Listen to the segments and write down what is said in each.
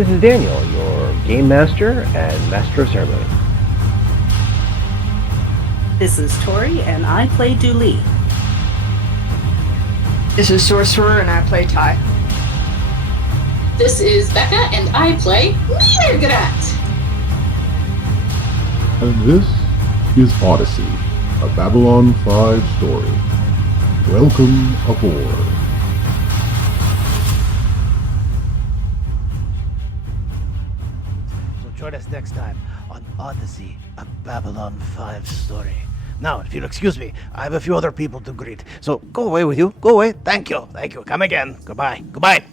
This is Daniel, your Game Master and Master of Ceremony. This is Tori, and I play Dooley. This is Sorcerer, and I play Ty. This is Becca, and I play mrrr'grr'rat. And this is Odyssey, a Babylon 5 story. Welcome aboard. So join us next time on Odyssey, a Babylon 5 story. Now, if you'll excuse me, I have a few other people to greet. So go away with you. Go away. Thank you. Thank you. Come again. Goodbye. Goodbye.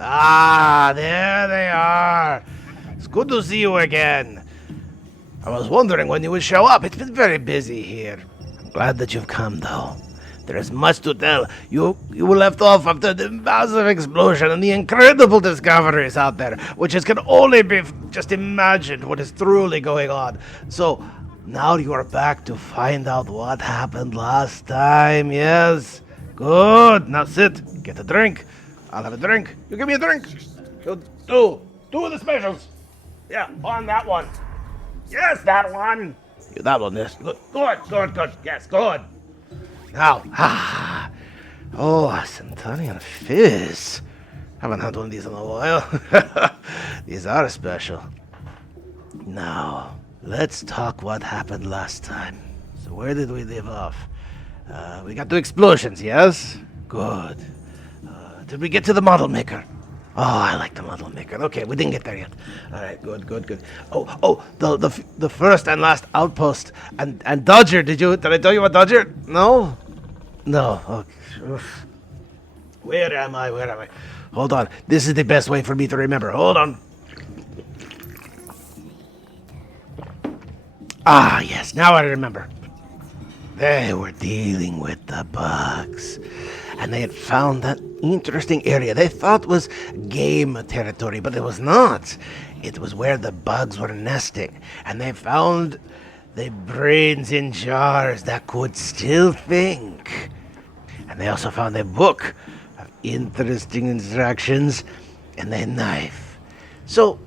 Ah, there they are. It's good to see you again. I was wondering when you would show up. It's been very busy here. I'm glad that you've come, though. There is much to tell. You were left off after the massive explosion and the incredible discoveries out there, which can only be just imagined what is truly going on. So, now you are back to find out what happened last time, yes? Good. Now sit. Get a drink. I'll have a drink. You give me a drink. Two of the specials. Yeah, on that one. Yes, that one. That one, yes. Good. Yes, good. Now, Centennial Fizz. Haven't had one of these in a while. These are special. Now, let's talk what happened last time. So where did we leave off? We got 2 explosions, yes? Good. Did we get to the model maker? Oh, I like the model maker. Okay, we didn't get there yet. All right, good. Oh, the First and Last Outpost and Dodger. Did I tell you about Dodger? No. Okay. Oof. Where am I? Hold on. This is the best way for me to remember. Hold on. Ah, yes. Now I remember. They were dealing with the bugs, and they had found that interesting area they thought was game territory, but it was not. It was where the bugs were nesting, and they found the brains in jars that could still think. And they also found a book of interesting instructions and a knife. So,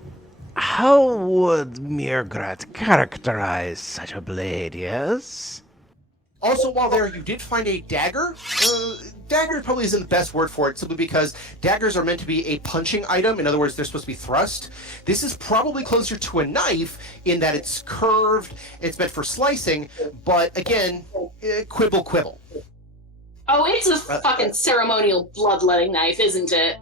how would mrrr'grr'rat characterize such a blade, yes? Also, while there, you did find a dagger. Dagger probably isn't the best word for it, simply because daggers are meant to be a punching item. In other words, they're supposed to be thrust. This is probably closer to a knife in that it's curved, it's meant for slicing, but again, quibble. Oh, it's a fucking ceremonial bloodletting knife, isn't it?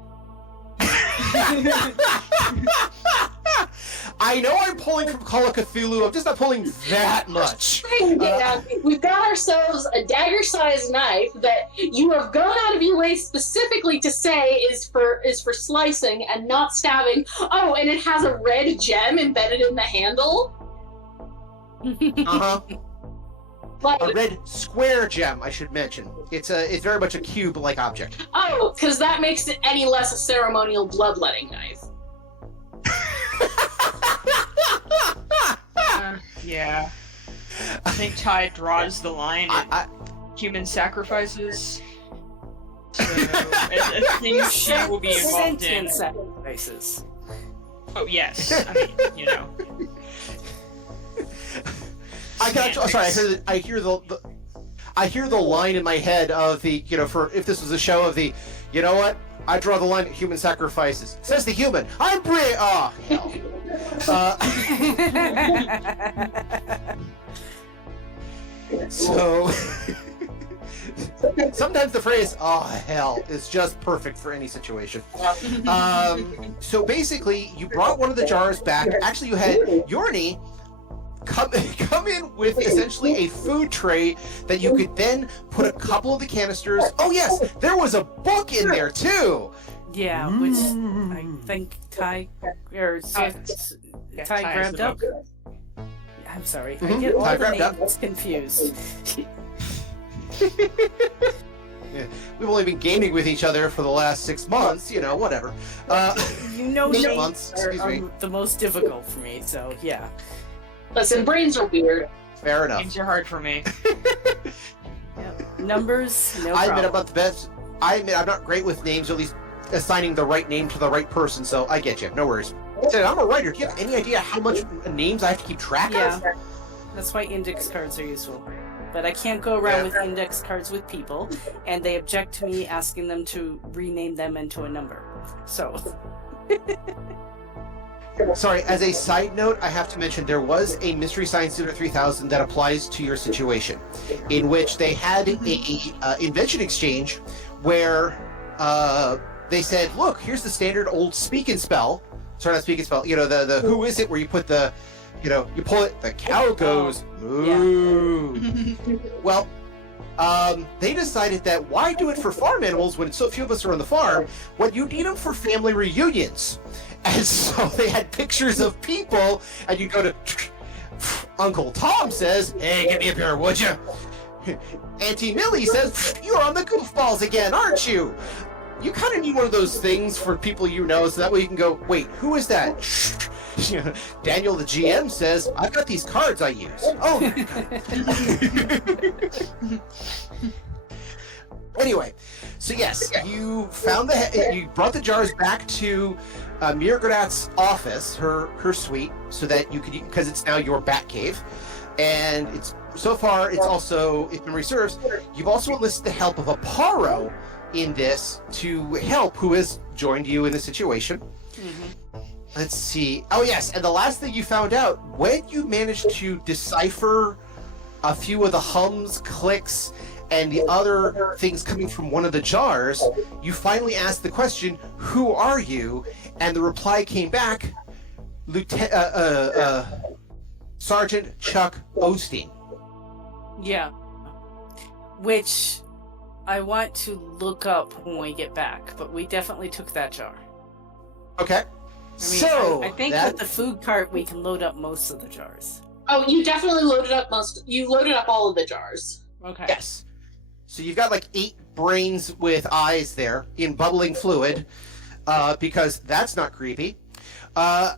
I know I'm pulling from Call of Cthulhu, I'm just not pulling that much. We've got ourselves a dagger-sized knife that you have gone out of your way specifically to say is for slicing and not stabbing. Oh, and it has a red gem embedded in the handle? Uh-huh. Like, a red square gem, I should mention. It's very much a cube-like object. Oh, because that makes it any less a ceremonial bloodletting knife. Yeah. I think Ty draws the line at human sacrifices. So, I think she will be involved in... Sentient sacrifices. Oh, yes. I mean, you know. I hear the line in my head of the, for if this was a show of the, you know what? I draw the line at human sacrifices. Says the human. I'm brave. Oh, hell. So sometimes the phrase "oh hell" is just perfect for any situation. So basically, you brought one of the jars back. Actually, you had Yorni come in with essentially a food tray that you could then put a couple of the canisters. Oh yes, there was a book in there too. Yeah, which I think Ty grabbed up. I'm sorry, I get all the names confused. Yeah, we've only been gaming with each other for the last 6 months, whatever. 8 months, excuse me. The most difficult for me, so yeah. Listen, brains are weird. Fair enough. Names are hard for me. Numbers, no I admit problem. I'm not the best. I admit I'm not great with names, or at least assigning the right name to the right person, so I get you. No worries. Said, I'm a writer. Do you have any idea how much names I have to keep track of? That's why index cards are useful. But I can't go around with index cards with people, and they object to me asking them to rename them into a number. So. Sorry, as a side note, I have to mention there was a Mystery Science Theater 3000 that applies to your situation, in which they had a invention exchange where they said, look, here's the standard old speak and spell. Sorry, not speak and spell. You know, the who is it, where you put the, you know, you pull it, the cow goes, moo. Yeah. Well, they decided that why do it for farm animals when so few of us are on the farm, when you need them for family reunions. And so they had pictures of people, and you go to Uncle Tom says, hey, get me a beer, would you? Auntie Millie says, you're on the goofballs again, aren't you? You kind of need one of those things for people you know, so that way you can go, wait, who is that? Daniel the GM says, I've got these cards I use. Oh. Anyway, so yes, you found you brought the jars back to mrr'grr'rat's office, her suite, so that you could, because it's now your bat cave, and it's so far it's also, if memory serves, you've also enlisted the help of a Paro in this to help, who has joined you in the situation. Mm-hmm. Let's see. Oh yes, and the last thing you found out, when you managed to decipher a few of the hums, clicks, and the other things coming from one of the jars, you finally asked the question, who are you? And the reply came back, Sergeant Chuck Osteen. Yeah. Which I want to look up when we get back, but we definitely took that jar. Okay. I think with the food cart we can load up most of the jars. Oh, you definitely loaded up all of the jars. Okay. Yes. So you've got like 8 brains with eyes there in bubbling fluid, because that's not creepy. By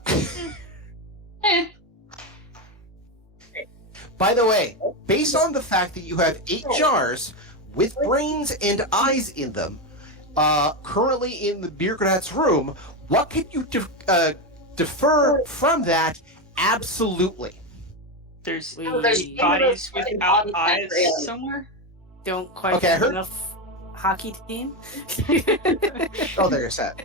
the way, based on the fact that you have 8 jars with brains and eyes in them, currently in the mrr'grr'rat's room, what can you defer from that? Absolutely. There's bodies without eyes somewhere? Don't quite have enough hockey team. Oh, there's that.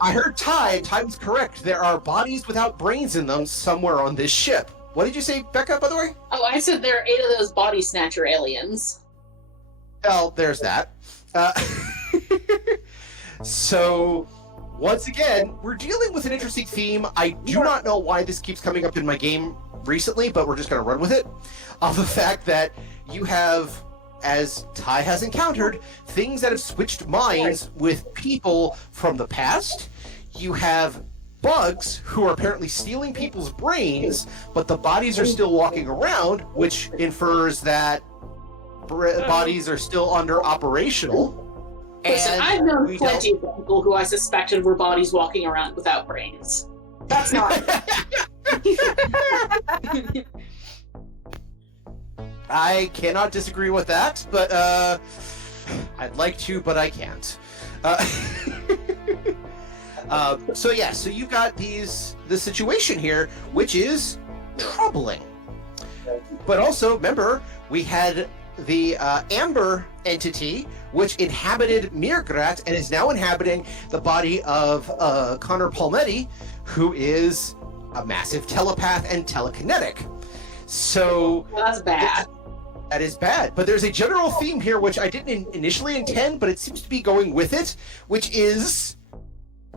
I heard Ty was correct. There are bodies without brains in them somewhere on this ship. What did you say, Becca, by the way? Oh, I said there are 8 of those body snatcher aliens. Well, there's that. So, once again, we're dealing with an interesting theme. I do not know why this keeps coming up in my game recently, but we're just going to run with it. Of the fact that you have, as Ty has encountered, things that have switched minds with people from the past. You have bugs who are apparently stealing people's brains, but the bodies are still walking around, which infers that bodies are still under operational. Listen, I've known plenty of people who I suspected were bodies walking around without brains. That's not. I cannot disagree with that, but I'd like to, but I can't. So you've got the situation here, which is troubling. But also, remember, we had the Amber entity, which inhabited mrr'grr'rat and is now inhabiting the body of Connor Palmetti, who is a massive telepath and telekinetic. So that's bad. That is bad. But there's a general theme here, which I didn't initially intend, but it seems to be going with it, which is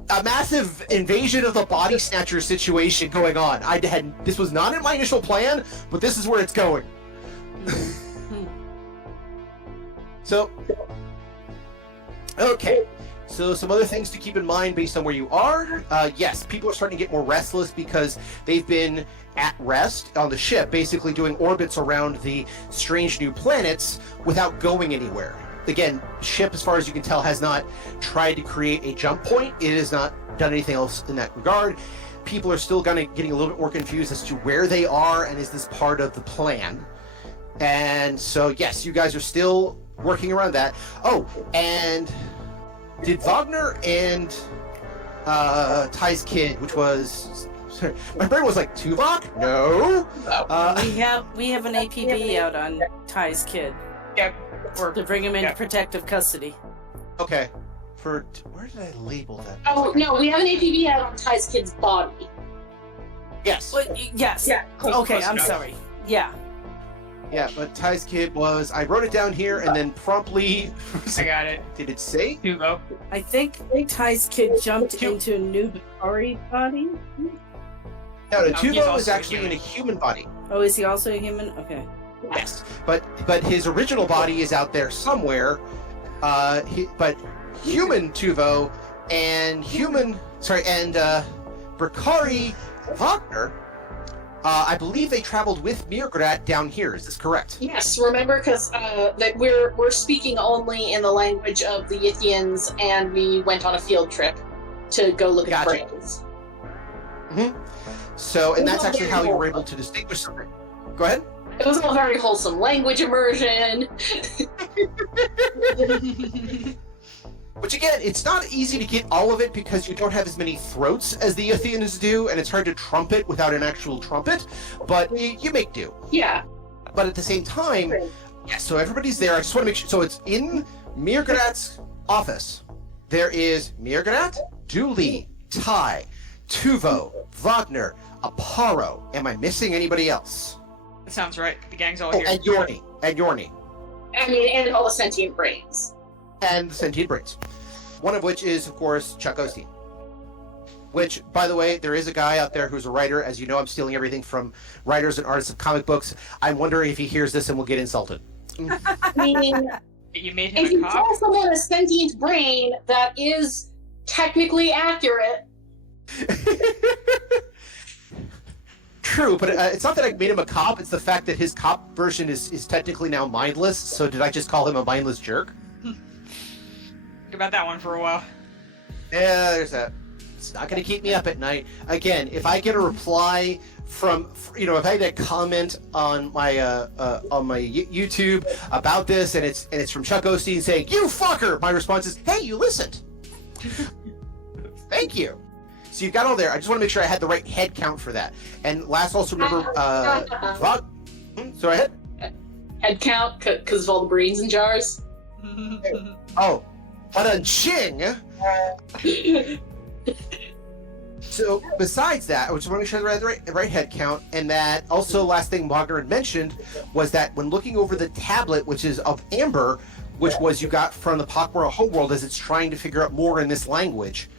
a massive invasion of the body snatcher situation going on. This was not in my initial plan, but this is where it's going. So, okay. So some other things to keep in mind based on where you are. Yes, people are starting to get more restless because they've been at rest on the ship, basically doing orbits around the strange new planets without going anywhere. Again, ship, as far as you can tell, has not tried to create a jump point. It has not done anything else in that regard. People are still kind of getting a little bit more confused as to where they are and is this part of the plan. And so, yes, you guys are still working around that. Oh, and did Wagner and Ty's kid, which was my brain was like Tuvok? No. We have an APB out on Ty's kid. Yeah. Or To bring him into protective custody. Okay. Where did I label that? Oh no, we have an APB out on Ty's kid's body. Yes. Yes. Yeah. Okay, Close I'm enough. sorry. Yeah. Yeah, but Ty's kid was. I wrote it down here and then promptly. I got it. Did it say? Hugo. I think Ty's kid jumped into a new Bakari body. No, he's Tuvo also is actually human. in a human body. Oh, is he also a human? Okay. Yes, but his original body is out there somewhere. But human Tuvo and Bakari Wagner. I believe they traveled with mrr'grr'rat down here. Is this correct? Yes, remember, because that we're speaking only in the language of the Yithians, and we went on a field trip to go look at the Gotcha. brains. So, and that's actually how you were able to distinguish something. Go ahead. It was all very wholesome language immersion. Which again, it's not easy to get all of it because you don't have as many throats as the Athenians do, and it's hard to trumpet without an actual trumpet, but you make do. Yeah. But at the same time, yeah, so everybody's there. I just want to make sure. So it's in mrr'grr'rat's office. There is mrr'grr'rat, Dooley, Ty, Tuvo, Wagner, Aparo. Am I missing anybody else? That sounds right. The gang's all Oh, here. and Yorni. I mean, and all the sentient brains. And the sentient brains. One of which is, of course, Chuck Osteen. Which, by the way, there is a guy out there who's a writer. As you know, I'm stealing everything from writers and artists of comic books. I'm wondering if he hears this and will get insulted. I mean, You made him if a you cop? tell someone a sentient brain, that is technically accurate. True, but it's not that I made him a cop. It's the fact that his cop version is technically now mindless. So did I just call him a mindless jerk? Think about that one for a while. Yeah, there's that. It's not going to keep me up at night. Again, if I get a reply from, if I get a comment on my YouTube about this, and it's from Chuck Osteen saying, "You fucker," my response is, "Hey, you listened." Thank you. So you've got all there. I just want to make sure I had the right head count for that. And last, also remember, sorry, ahead. Head count, because of all the brains in jars. Oh, ching. So besides that, I just want to make sure I had the right head count, and that also last thing Wagner had mentioned was that when looking over the tablet, which is of Amber, which was you got from the pak'ma'ra homeworld as it's trying to figure out more in this language,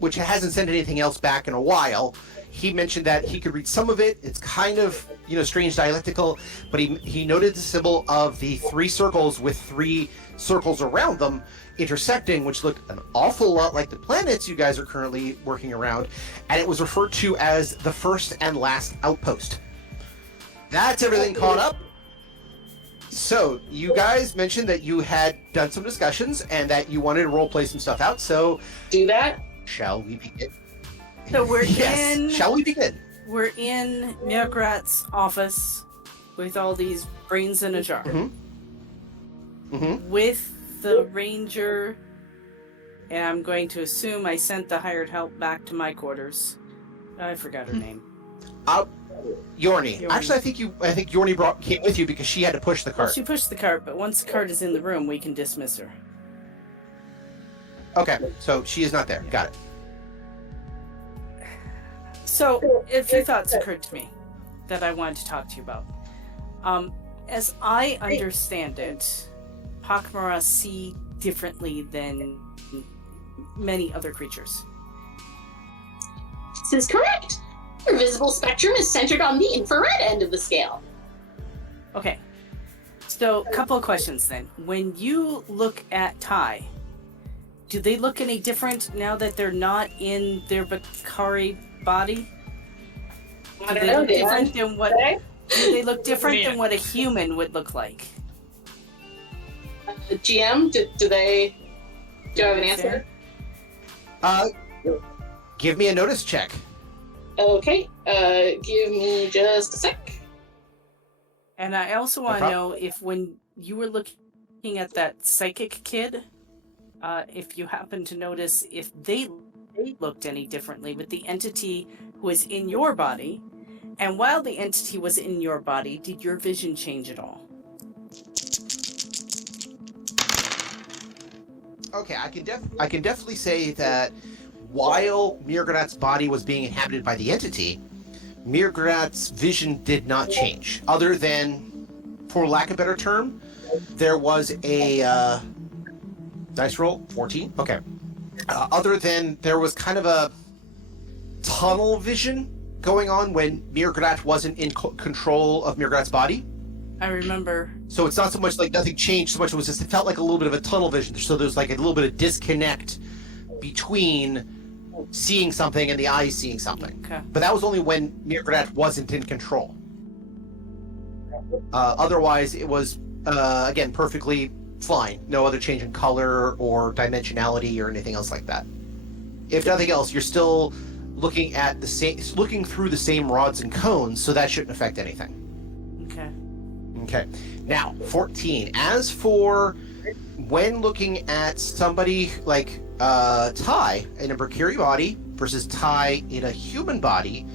which hasn't sent anything else back in a while. He mentioned that he could read some of it. It's kind of, strange dialectical, but he noted the symbol of the 3 circles with 3 circles around them intersecting, which looked an awful lot like the planets you guys are currently working around, and it was referred to as the First and Last Outpost. That's everything caught up. So, you guys mentioned that you had done some discussions and that you wanted to roleplay some stuff out, so Do that? shall we begin? So we're Yes. Shall we begin? We're in mrr'grr'rat's office with all these brains in a jar. With the ranger, and I'm going to assume I sent the hired help back to my quarters. I forgot her name. Yorni. Actually, I think Yorni came with you because she had to push the Well, cart. she pushed the cart, but once the cart is in the room, we can dismiss her. Okay, so she is not there. Got it. So, a few thoughts occurred to me that I wanted to talk to you about. As I understand it, pak'ma'ra see differently than many other creatures. This is correct. Your visible spectrum is centered on the infrared end of the scale. Okay. So, a couple of questions then. When you look at Ty, do they look any different now that they're not in their Bakari body? I don't they know, look different than what? Do they look different Yeah. than what a human would look like? GM, do I have an answer? Give me a notice check. Okay, give me just a sec. And I also want to problem. know if when you were looking at that psychic kid, if you happen to notice if they looked any differently with the entity who was in your body, and while the entity was in your body, did your vision change at all? Okay, I can definitely say that while mrr'grr'rat's body was being inhabited by the entity, mrr'grr'rat's vision did not change. Other than, for lack of a better term, there was a dice roll 14. Okay. Other than there was kind of a tunnel vision going on when mrr'grr'rat wasn't in control of mrr'grr'rat's body. I remember. So it's not so much like nothing changed, so much it was just, it felt like a little bit of a tunnel vision. So there's like a little bit of disconnect between seeing something and the eyes seeing something. Okay. But that was only when mrr'grr'rat wasn't in control. Otherwise, it was, again, perfectly fine. No other change in color or dimensionality or anything else like that. If nothing else, you're still looking at looking through the same rods and cones, so that shouldn't affect anything. Okay. Now, 14. As for when looking at somebody like Ty in a Barkeep body versus Ty in a human body,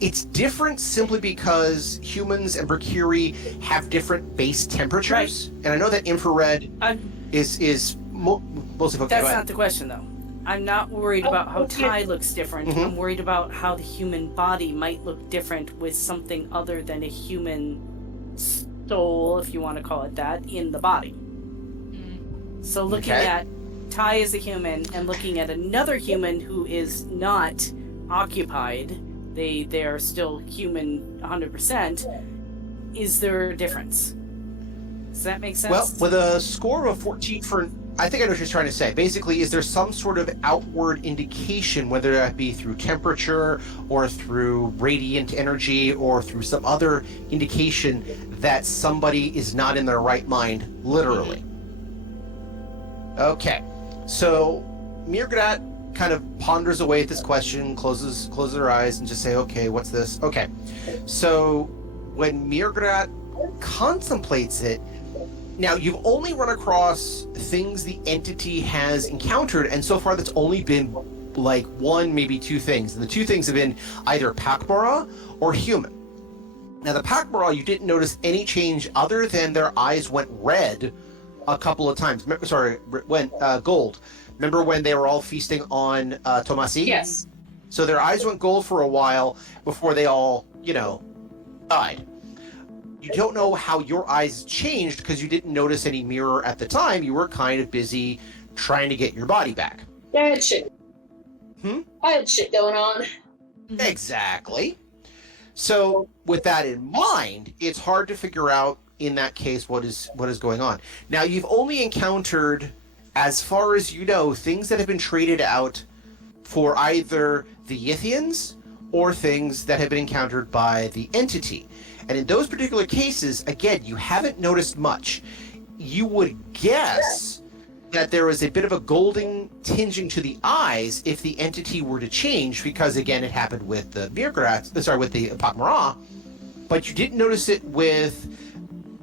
it's different simply because humans and Barkeep have different base temperatures. Right. And I know that infrared is mostly focused. That's not the question, though. I'm not worried about how Ty looks different. Mm-hmm. I'm worried about how the human body might look different with something other than a human soul, if you want to call it that, in the body. So looking at Ty as a human and looking at another human who is not occupied, they are still human 100%, is there a difference? Does that make sense? Well, with a score of 14 for... I think I know what you're trying to say. Basically, is there some sort of outward indication, whether that be through temperature or through radiant energy or through some other indication that somebody is not in their right mind, literally? Okay. So, mrr'grr'rat kind of ponders away at this question, closes her eyes, and just say, okay, what's this? Okay. So, when mrr'grr'rat contemplates it, now, you've only run across things the entity has encountered, and so far that's only been like one, maybe two things. And the two things have been either pak'ma'ra or human. Now, the pak'ma'ra, you didn't notice any change other than their eyes went red a couple of times. Went gold. Remember when they were all feasting on Tomasi? Yes. So their eyes went gold for a while before they all, died. You don't know how your eyes changed because you didn't notice any mirror at the time. You were kind of busy trying to get your body back. I had shit. I had shit going on. Exactly. So with that in mind, it's hard to figure out in that case what is going on. Now, you've only encountered, as far as you know, things that have been traded out for either the Yithians or things that have been encountered by the entity. And in those particular cases, again, you haven't noticed much. You would guess that there is a bit of a golden tinging to the eyes if the entity were to change, because again, it happened with the with the pak'ma'ra, but you didn't notice it with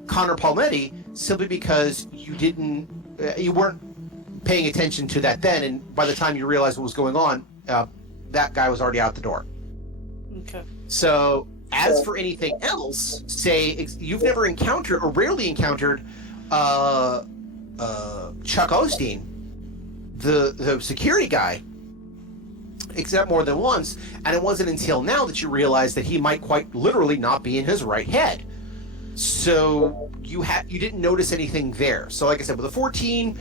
Connor Palmetti simply because you weren't paying attention to that then, and by the time you realized what was going on, that guy was already out the door. Okay. So, as for anything else, say you've never encountered or rarely encountered Chuck Osteen, the security guy, except more than once, and it wasn't until now that you realized that he might quite literally not be in his right head. So you didn't notice anything there. So like I said, with a 14,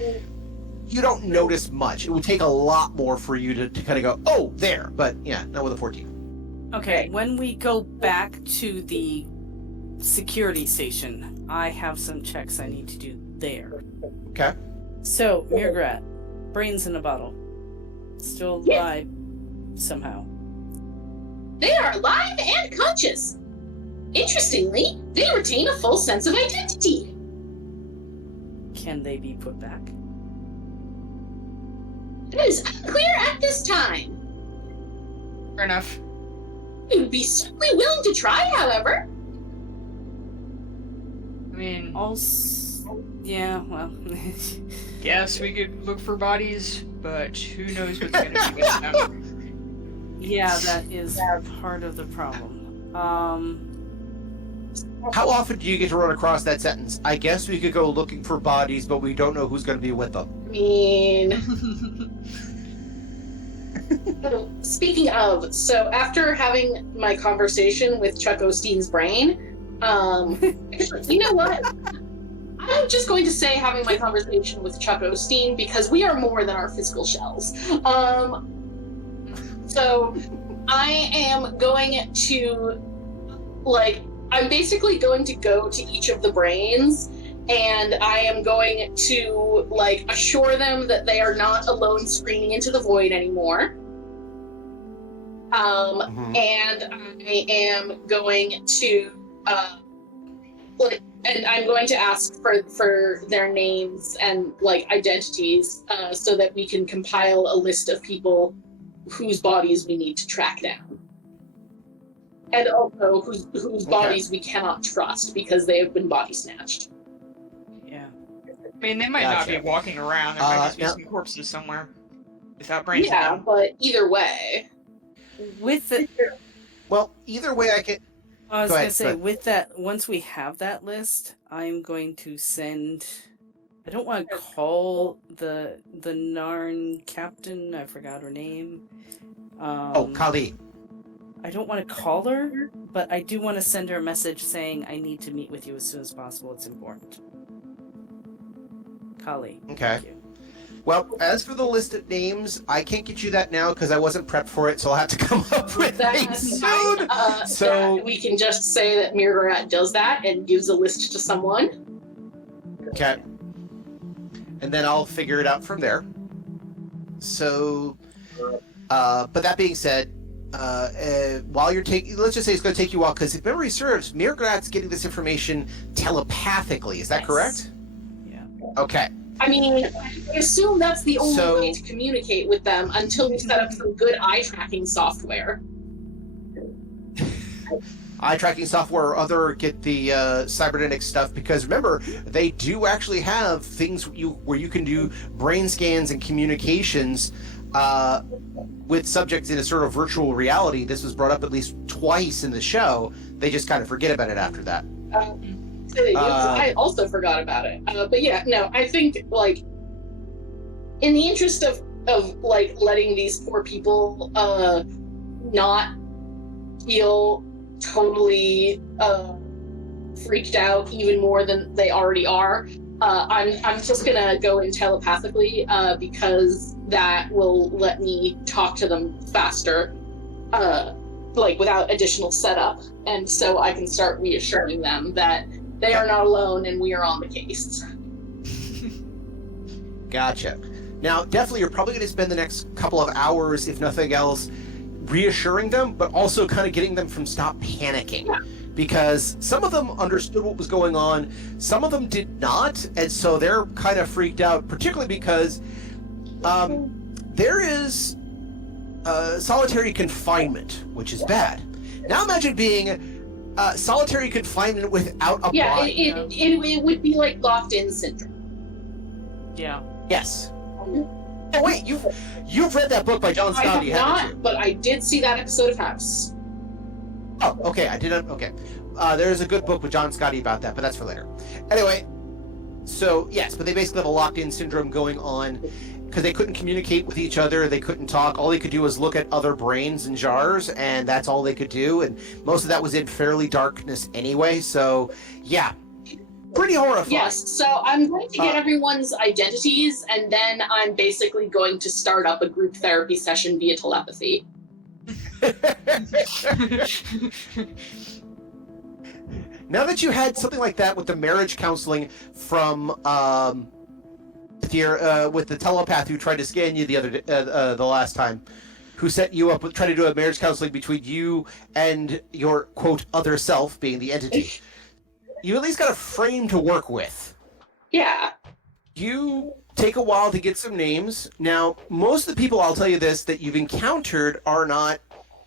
you don't notice much. It would take a lot more for you to kind of go, oh, there. But yeah, not with a 14. Okay, when we go back to the security station, I have some checks I need to do there. Okay. So, mrr'grr'rat, brains in a bottle. Still alive somehow. They are alive and conscious. Interestingly, they retain a full sense of identity. Can they be put back? It is unclear at this time. Fair enough. We would be certainly willing to try, however. I mean, Also, Yeah, well. Yes, we could look for bodies, but who knows what's going to be with them. Yeah, that is part of the problem. How often do you get to run across that sentence? I guess we could go looking for bodies, but we don't know who's going to be with them. I mean, speaking of, so after having my conversation with Chuck Osteen's brain, you know what? I'm just going to say having my conversation with Chuck Osteen because we are more than our physical shells. So I am going to, I'm basically going to go to each of the brains and I am going to, assure them that they are not alone screaming into the void anymore. And I am going to, and I'm going to ask for their names and identities so that we can compile a list of people whose bodies we need to track down. And also whose bodies we cannot trust because they have been body snatched. Yeah. I mean, they might not be walking around. There might just be some corpses somewhere without brains in them. But either way. Well, either way I can... I was going to say, with that, once we have that list, I'm going to send... I don't want to call the Narn captain, I forgot her name. Kali. I don't want to call her, but I do want to send her a message saying I need to meet with you as soon as possible. It's important. Kali. Okay. Well, as for the list of names, I can't get you that now because I wasn't prepped for it, so I'll have to come up with things soon. So we can just say that mrr'grr'rat does that and gives a list to someone. Okay. And then I'll figure it out from there. So, but that being said, while you're taking, let's just say it's going to take you a while, because if memory serves, mrr'grr'rat's getting this information telepathically. Is that correct? Yeah. Okay. I mean, I assume that's the only way to communicate with them until we set up some good eye tracking software. Eye tracking software or other, get the cybernetic stuff, because remember, they do actually have things where you can do brain scans and communications with subjects in a sort of virtual reality. This was brought up at least twice in the show. They just kind of forget about it after that. I also forgot about it. But yeah, no, I think, in the interest of letting these poor people not feel totally freaked out even more than they already are, I'm just gonna go in telepathically because that will let me talk to them faster, without additional setup, and so I can start reassuring them that they are not alone and we are on the case. Gotcha. Now, definitely you're probably going to spend the next couple of hours, if nothing else, reassuring them, but also kind of getting them from stop panicking. Yeah. Because some of them understood what was going on, some of them did not, and so they're kind of freaked out, particularly because there is solitary confinement, which is bad. Now imagine being solitary confinement without a body. It would be like locked-in syndrome. Yeah. Yes. Oh wait, you've read that book by John Scotty, haven't you? But I did see that episode of House. Oh, okay. I didn't. Okay. There's a good book with John Scotty about that, but that's for later. Anyway, so yes, but they basically have a locked-in syndrome going on because they couldn't communicate with each other. They couldn't talk. All they could do was look at other brains and jars, and that's all they could do. And most of that was in fairly darkness anyway. So yeah, pretty horrifying. Yes. So I'm going to get everyone's identities, and then I'm basically going to start up a group therapy session via telepathy. Now that you had something like that with the marriage counseling from with the telepath who tried to scan you the last time, who set you up with trying to do a marriage counseling between you and your quote other self, being the entity, you at least got a frame to work with. Yeah. You take a while to get some names. Now, most of the people, I'll tell you this, that you've encountered are not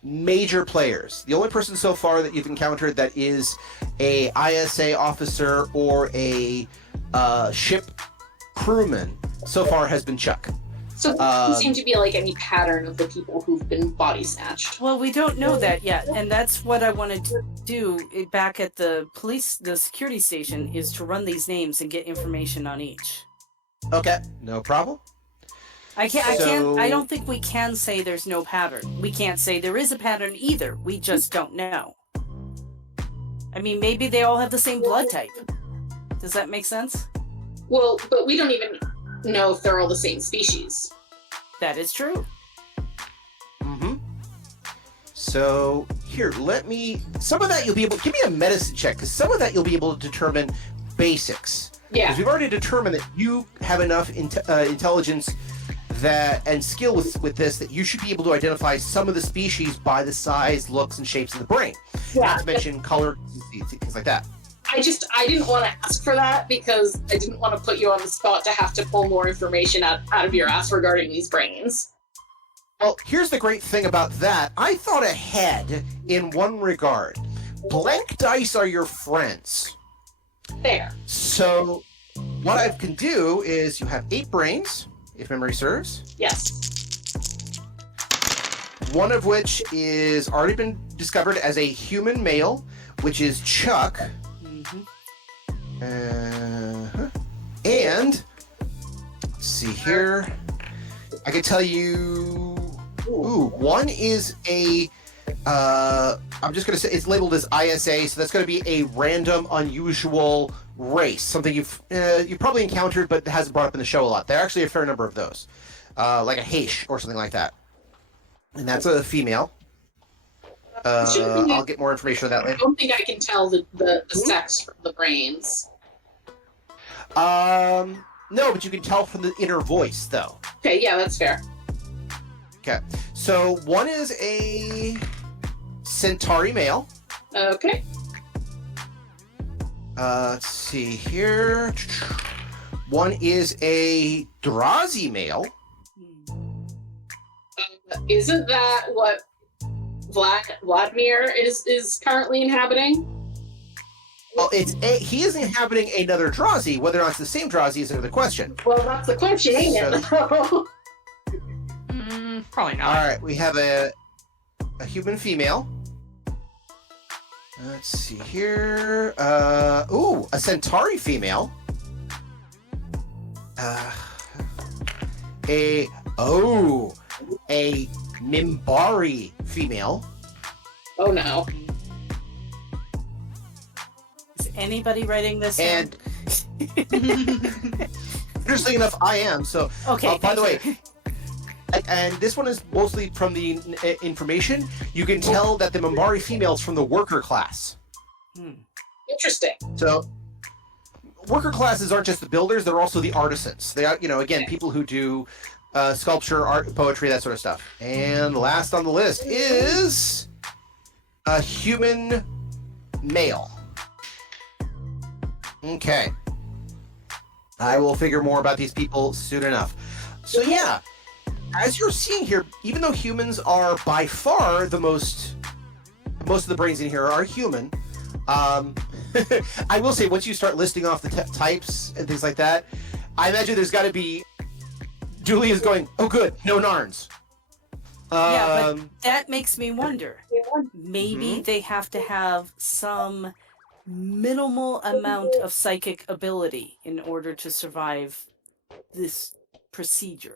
major players. The only person so far that you've encountered that is a ISA officer or a ship crewman so far has been Chuck. So there doesn't seem to be like any pattern of the people who've been body snatched. Well, we don't know that yet, and that's what I wanted to do back at the security station, is to run these names and get information on each. Okay, no problem. I don't think we can say there's no pattern. We can't say there is a pattern either. We just don't know. I mean, maybe they all have the same blood type. Does that make sense? Well, but we don't even know if they're all the same species. That is true. Mm-hmm. So, here, some of that you'll be able, give me a medicine check, because some of that you'll be able to determine basics. Yeah. Because we've already determined that you have enough intelligence and skill with this that you should be able to identify some of the species by the size, looks, and shapes of the brain. Yeah. Not to mention color, things like that. I didn't want to ask for that because I didn't want to put you on the spot to have to pull more information out of your ass regarding these brains. Well, here's the great thing about that. I thought ahead in one regard. Blank dice are your friends. There. So, what I can do is you have 8 brains, if memory serves. Yes. One of which is already been discovered as a human male, which is Chuck. And let's see here. I can tell you. One is a. I'm just gonna say it's labeled as ISA, so that's gonna be a random, unusual race. Something you've probably encountered, but hasn't brought up in the show a lot. There are actually a fair number of those, like a Haish or something like that, and that's a female. I'll get more information on that later. I don't think I can tell the sex from the brains. No, but you can tell from the inner voice, though. Okay, yeah, that's fair. Okay, so one is a Centauri male. Okay. Let's see here. One is a Drazi male. Isn't that what Vladimir is currently inhabiting? Well, he is inhabiting another Drazi. Whether or not it's the same Drazi is another question. Well, that's the question, ain't it? Probably not. All right, we have a human female. Let's see here. A Centauri female. A Mimbari female. Oh no. Is anybody writing this? And interestingly enough, I am. So, okay. By the way, and this one is mostly from the information. You can tell that the Mimbari female is from the worker class. Interesting. So, worker classes aren't just the builders; they're also the artisans. They are, again, people who do sculpture, art, poetry, that sort of stuff. And last on the list is a human male. Okay. I will figure more about these people soon enough. So yeah, as you're seeing here, even though humans are by far most of the brains in here are human, I will say once you start listing off the types and things like that, I imagine there's got to be. Julia's going, oh good, no Narns. Yeah, but that makes me wonder. Maybe they have to have some minimal amount of psychic ability in order to survive this procedure.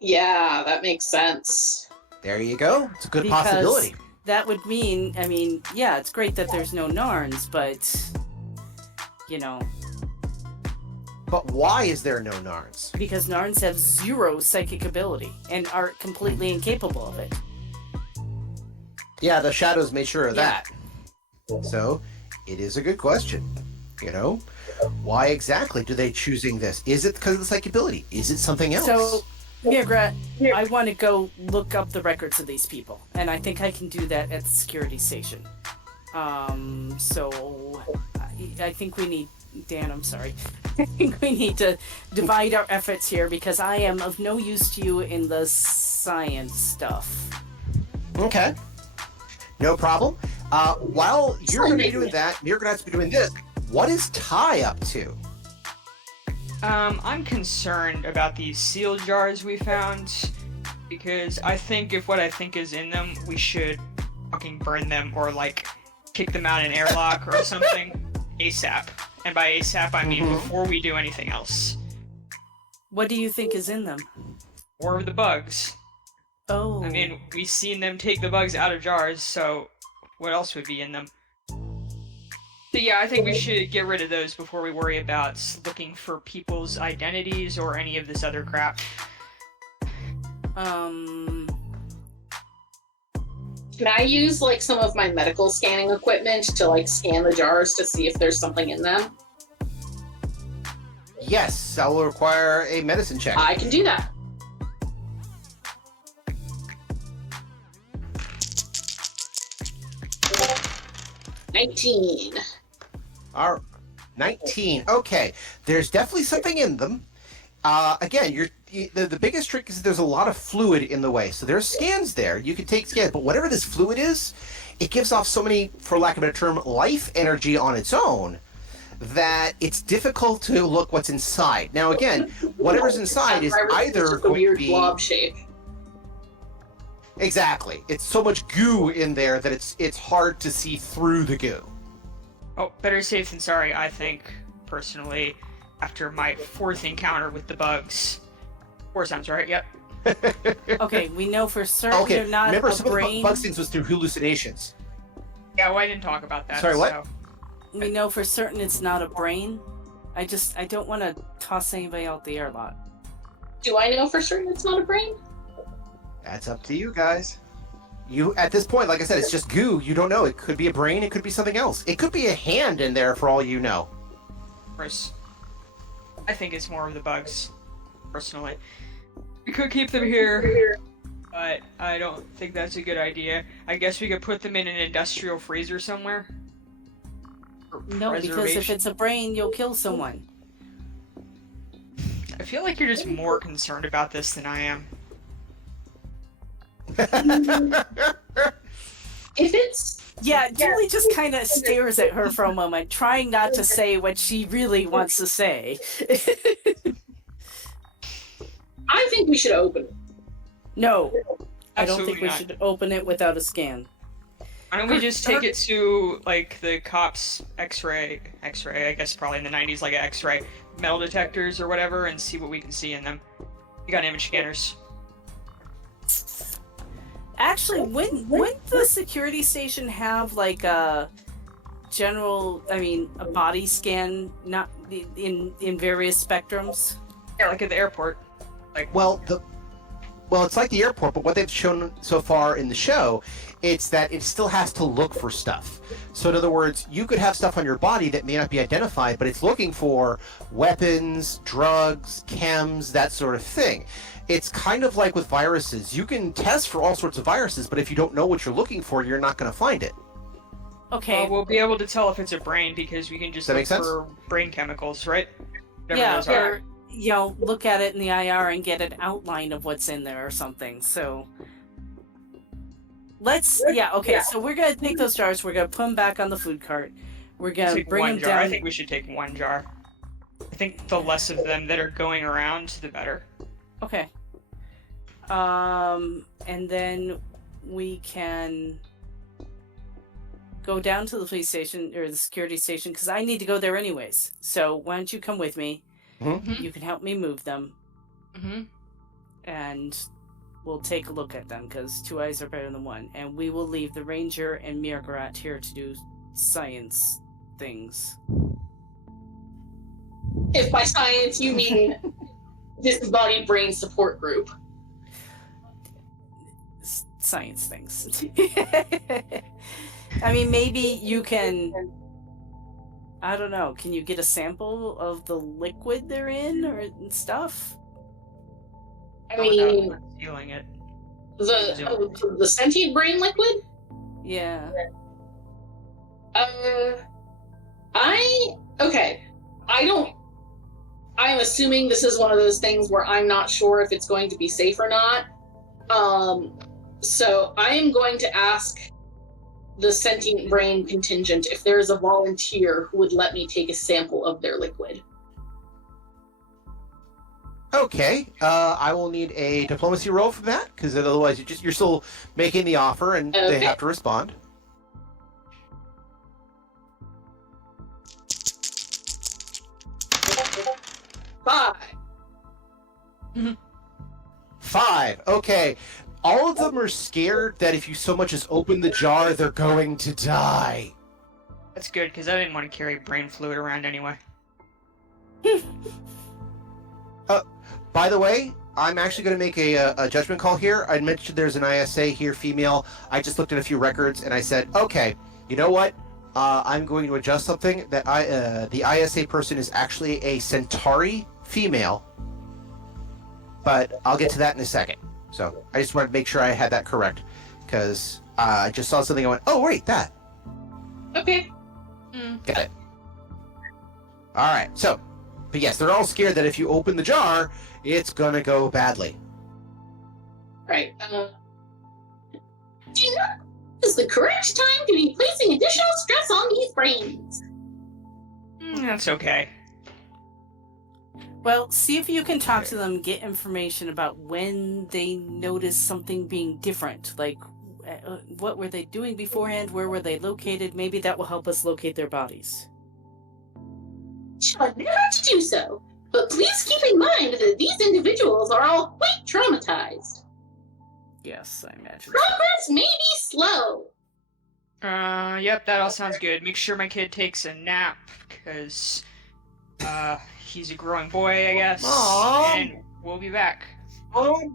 Yeah, that makes sense. There you go. It's a good possibility. That would mean, yeah, it's great that there's no Narns, but, But why is there no Narns? Because Narns have 0 psychic ability and are completely incapable of it. Yeah, the Shadows made sure of that. So, it is a good question. Why exactly do they choosing this? Is it because of the psychic ability? Is it something else? So, mrrr'grr'rat, I want to go look up the records of these people, and I think I can do that at the security station. So, I think we need... Dan, I'm sorry. I think we need to divide our efforts here because I am of no use to you in the science stuff. Okay. No problem. While you're going to be doing that, mrrr'grrat's be doing this. What is Ty up to? I'm concerned about these sealed jars we found, because I think if what I think is in them, we should fucking burn them or, like, kick them out in an airlock or something ASAP. And by ASAP, I mean before we do anything else. What do you think is in them? Or the bugs. Oh. I mean, we've seen them take the bugs out of jars, so what else would be in them? So yeah, I think we should get rid of those before we worry about looking for people's identities or any of this other crap. Can I use, like, some of my medical scanning equipment to, like, scan the jars to see if there's something in them? Yes, that will require a medicine check. I can do that. $19. 19. Okay, there's definitely something in them. Again, the biggest trick is there's a lot of fluid in the way. So there's scans there. You can take scans, but whatever this fluid is, it gives off so many, for lack of a better term, life energy on its own that it's difficult to look what's inside. Now, again, whatever's inside is either just a weird blob shape. Exactly. It's so much goo in there that it's hard to see through the goo. Oh, better safe than sorry, I think, personally, after my 4th encounter with the bugs. 4 sounds right, yep. Okay, we know for certain they're not remember, a some brain. of the bug things was through hallucinations. Yeah, well, I didn't talk about that. Sorry, what? So. We know for certain it's not a brain. I don't want to toss anybody out the airlock. Do I know for certain it's not a brain? That's up to you guys. You, at this point, like I said, it's just goo. You don't know. It could be a brain. It could be something else. It could be a hand in there for all you know. Of course. I think it's more of the bugs, personally. We could keep them here, but I don't think that's a good idea. I guess we could put them in an industrial freezer somewhere. No, because if it's a brain, you'll kill someone. I feel like you're just more concerned about this than I am. If it's... Yeah, Julie just kind of stares at her for a moment, trying not to say what she really wants to say. I think we should open it. No, I don't Absolutely think we not. should open it without a scan. Why don't we just take it to, like, the cops' X-ray, I guess probably in the 90s, like an X-ray, metal detectors or whatever, and see what we can see in them. We got image scanners. Actually, wouldn't the security station have, like, a general, a body scan, not in various spectrums? Yeah, like at the airport. Like, Well, it's like the airport, but what they've shown so far in the show, it's that it still has to look for stuff. So in other words, you could have stuff on your body that may not be identified, but it's looking for weapons, drugs, chems, that sort of thing. It's kind of like with viruses. You can test for all sorts of viruses, but if you don't know what you're looking for, you're not going to find it. Okay. we'll be able to tell if it's a brain because we can just Does that look make sense? for brain chemicals, right? Whatever Yeah, those are. or, look at it in the IR and get an outline of what's in there or something. So, so we're going to take those jars, we're going to put them back on the food cart. We're going to Take bring one them jar. down. I think we should take one jar. I think the less of them that are going around, the better. Okay. And then we can go down to the police station or the security station because I need to go there anyways. So why don't you come with me? Mhm. You can help me move them, Mm-hmm. and we'll take a look at them because 2 eyes are better than one. And we will leave the ranger and mrr'grr'rat here to do science things. If by science you mean disembodied brain support group. Science things. Maybe you can. I don't know. Can you get a sample of the liquid they're in or stuff? I mean, Feeling it. the sentient brain liquid? Yeah. I'm assuming this is one of those things where I'm not sure if it's going to be safe or not. So I am going to ask the sentient brain contingent if there is a volunteer who would let me take a sample of their liquid. Okay, I will need a diplomacy roll for that, because otherwise you're still making the offer, and they have to respond. Five. 5. Okay. All of them are scared that if you so much as open the jar, they're going to die. That's good, because I didn't want to carry brain fluid around anyway. By the way, I'm actually going to make a judgment call here. I mentioned there's an ISA here, female. I just looked at a few records, and I said, okay, you know what? I'm going to adjust something. That the ISA person is actually a Centauri female. But I'll get to that in a second. So I just wanted to make sure I had that correct. Because I just saw something, I went, oh, wait, that. Okay. Got it. All right, so, but yes, they're all scared that if you open the jar, it's gonna go badly. Right. Do you know this is the correct time to be placing additional stress on these brains? That's okay. Well, see if you can talk to them, get information about when they notice something being different. Like, what were they doing beforehand? Where were they located? Maybe that will help us locate their bodies. Shall endeavor to do so, but please keep in mind that these individuals are all quite traumatized. Yes, I imagine. Progress may be slow. Yep, that all sounds good. Make sure my kid takes a nap, because, he's a growing boy, I guess. Aww. And we'll be back. So,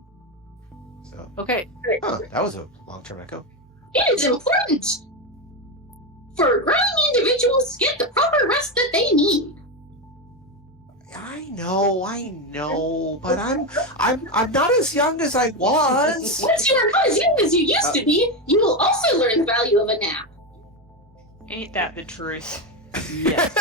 Okay. that was a long-term echo. It is important for growing individuals to get the proper rest that they need. I know, but I'm not as young as I was. Once you are not as young as you used to be, you will also learn the value of a nap. Ain't that the truth? Yes.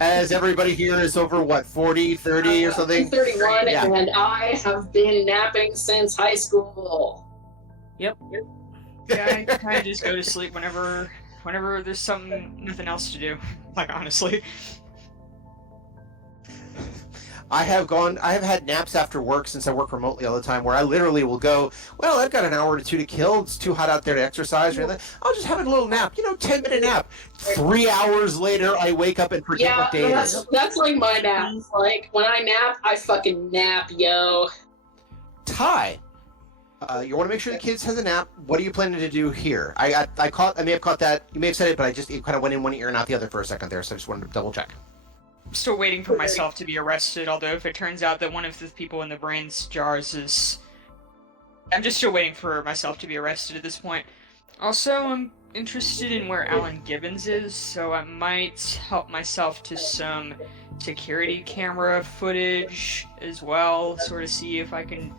As everybody here is over, what, 40, 30 or something? I'm 31, Yeah. and I have been napping since high school. Yep. Yeah, I kind of just go to sleep whenever there's nothing else to do. Like, honestly. I have had naps after work since I work remotely all the time, where I literally will go, well, I've got an hour or two to kill. It's too hot out there to exercise or anything. I'll just have a little nap, 10-minute nap. 3 hours later, I wake up and forget what day it is. That's like my nap. Like, when I nap, I fucking nap, yo. Ty, you want to make sure the kids has a nap. What are you planning to do here? I may have caught that. You may have said it, but it kind of went in one ear and out the other for a second there, so I just wanted to double check. I'm still waiting for myself to be arrested, although if it turns out that one of the people in the brains jars is... I'm just still waiting for myself to be arrested at this point. Also, I'm interested in where Alan Gibbons is, so I might help myself to some security camera footage as well, sort of see if I can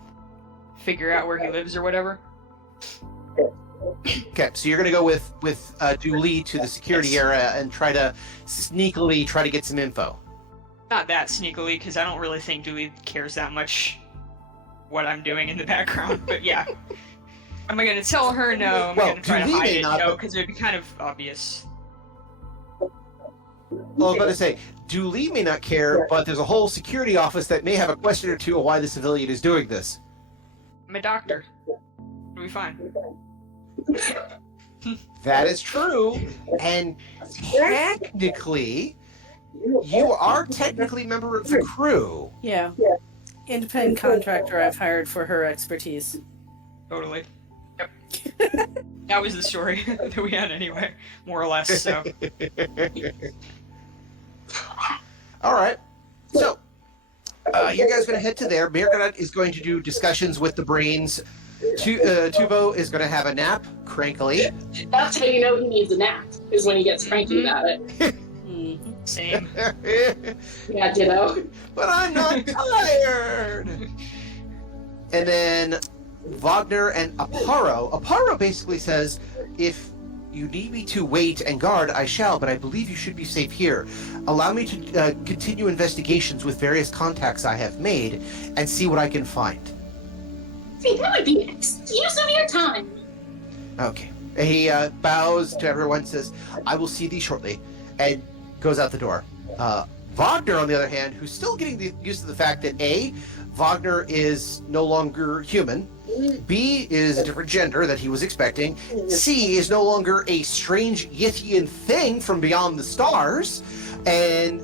figure out where he lives or whatever. Okay, so you're gonna go with Dooley to the security area and try to sneakily get some info. Not that sneakily, because I don't really think Dooley cares that much what I'm doing in the background, but yeah. Am I gonna tell her? No. Am I gonna try to hide it? No, because it would be kind of obvious. Well, I was about to say, Dooley may not care, but there's a whole security office that may have a question or two of why the civilian is doing this. I'm a doctor. It'll be fine. That is true, and technically, you are technically a member of the crew. Yeah. Independent contractor I've hired for her expertise. Totally. Yep. That was the story that we had anyway, more or less, so. Alright, so, you guys are going to head to there. mrr'grr'rat is going to do discussions with the brains. Tuvo is going to have a nap, crankily. That's how you know he needs a nap, is when he gets cranky about it. Same. Yeah, ditto. But I'm not tired! And then Wagner and Aparo basically says, if you need me to wait and guard, I shall, but I believe you should be safe here. Allow me to continue investigations with various contacts I have made and see what I can find. See, that would be an excuse of your time. Okay. He bows to everyone, says, I will see thee shortly, and goes out the door. Wagner, on the other hand, who's still getting used to the fact that A, Wagner is no longer human, B is a different gender that he was expecting, C is no longer a strange Yithian thing from beyond the stars, and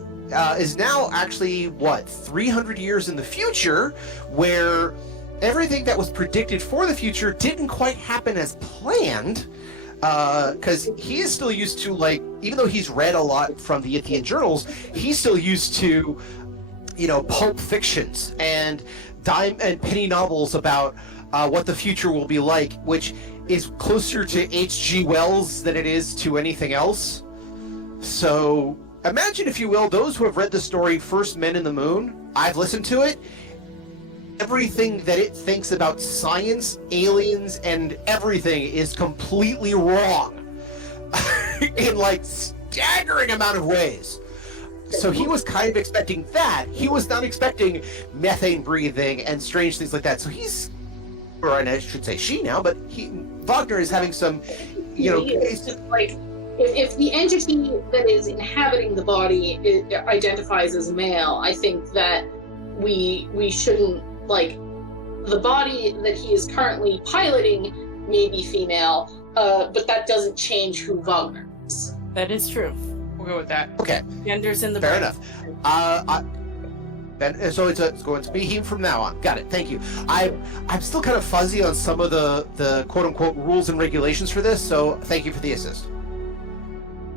is now actually, 300 years in the future, where everything that was predicted for the future didn't quite happen as planned, because he is still used to, like, even though he's read a lot from the Yithian journals, he's still used to, pulp fictions and penny novels about what the future will be like, which is closer to H.G. Wells than it is to anything else. So imagine, if you will, those who have read the story First Men in the Moon. I've listened to it. Everything that it thinks about science, aliens, and everything is completely wrong in, like, staggering amount of ways. So he was kind of expecting that. He was not expecting methane breathing and strange things like that. So he's, or I should say she now, but Wagner is having some, It's just like, if the entity that is inhabiting the body identifies as male, I think that we shouldn't, like, the body that he is currently piloting may be female, but that doesn't change who Wagner is. That is true. We'll go with that. okay. Gender's in the Fair brain. enough. So it's going to be him from now on. Got it. Thank you. I'm still kind of fuzzy on some of the quote unquote rules and regulations for this. So thank you for the assist.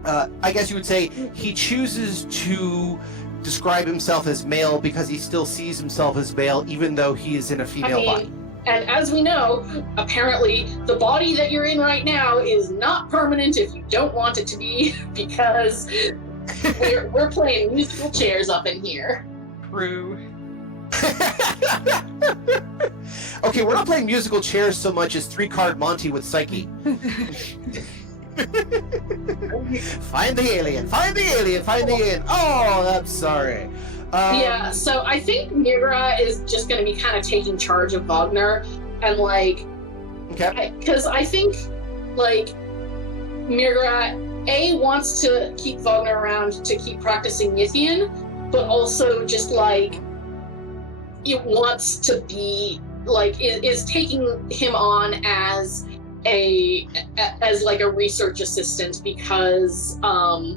I guess you would say he chooses to describe himself as male because he still sees himself as male, even though he is in a female body. And as we know, apparently the body that you're in right now is not permanent if you don't want it to be, because we're playing musical chairs up in here. True. Okay, we're not playing musical chairs so much as 3-card Monty with Psyche. Find the alien, find the alien, find the alien. Oh, I'm sorry. Yeah, so I think mrr'grr'rat is just going to be kind of taking charge of Wagner, and, like, Okay. because I think, like, mrr'grr'rat wants to keep Wagner around to keep practicing Yithian, but also just, like, it wants to be, like, is taking him on as like a research assistant, because I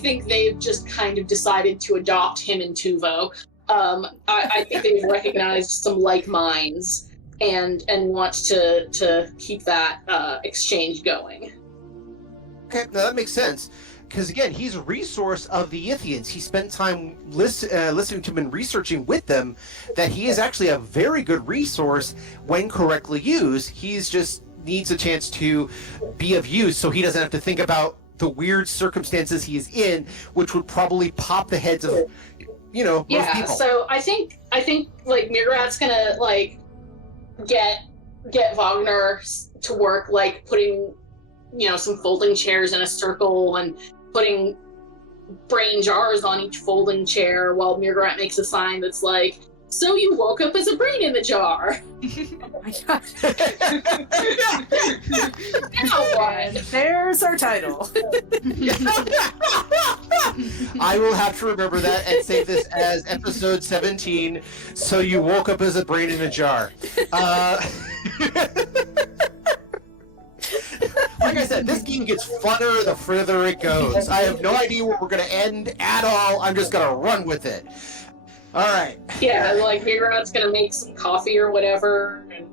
think they've just kind of decided to adopt him and Tuvo. I think they've recognized some like minds and want to keep that exchange going. Okay, now that makes sense. Because again, he's a resource of the Yithians. He spent time listening to them and researching with them. That he is actually a very good resource when correctly used. He's just needs a chance to be of use, so he doesn't have to think about the weird circumstances he is in, which would probably pop the heads of, most people. So I think like mrr'gr'rat's gonna, like, get Wagner to work, like, putting, some folding chairs in a circle and putting brain jars on each folding chair, while mrr'grr'rat makes a sign that's like, "So you woke up as a brain in the jar." Oh my god. Now what? There's our title. I will have to remember that and save this as episode 17. So you woke up as a brain in a jar. Like I said, this game gets funner the further it goes. I have no idea where we're going to end at all. I'm just going to run with it. All right. Yeah, like mrr'gr'rat's gonna make some coffee or whatever, and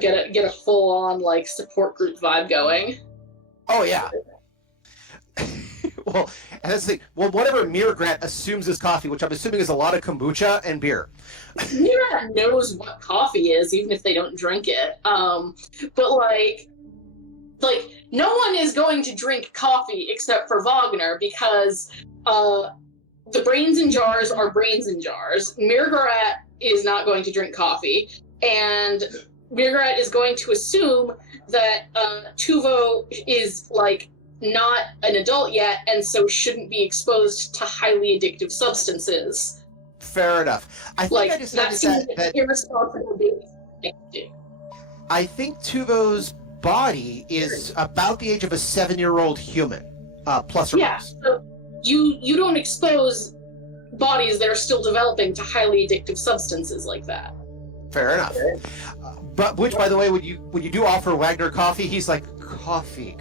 get a full on, like, support group vibe going. Oh yeah. Well, and that's the thing. Well, whatever mrr'grr'rat assumes is coffee, which I'm assuming is a lot of kombucha and beer. mrr'gr'rat knows what coffee is, even if they don't drink it. But like no one is going to drink coffee except for Wagner, because the brains in jars are brains in jars. mrr'grr'rat is not going to drink coffee, and mrr'grr'rat is going to assume that Tuvo is, like, not an adult yet, and so shouldn't be exposed to highly addictive substances. Fair enough. I think Like, I just that noticed seems that irresponsible thing to do. I think Tuvo's body is about the age of a 7-year-old human. plus or Yeah, minus. so you don't expose bodies that are still developing to highly addictive substances like that. Fair enough. But which, by the way, when you do offer Wagner coffee, he's like, coffee.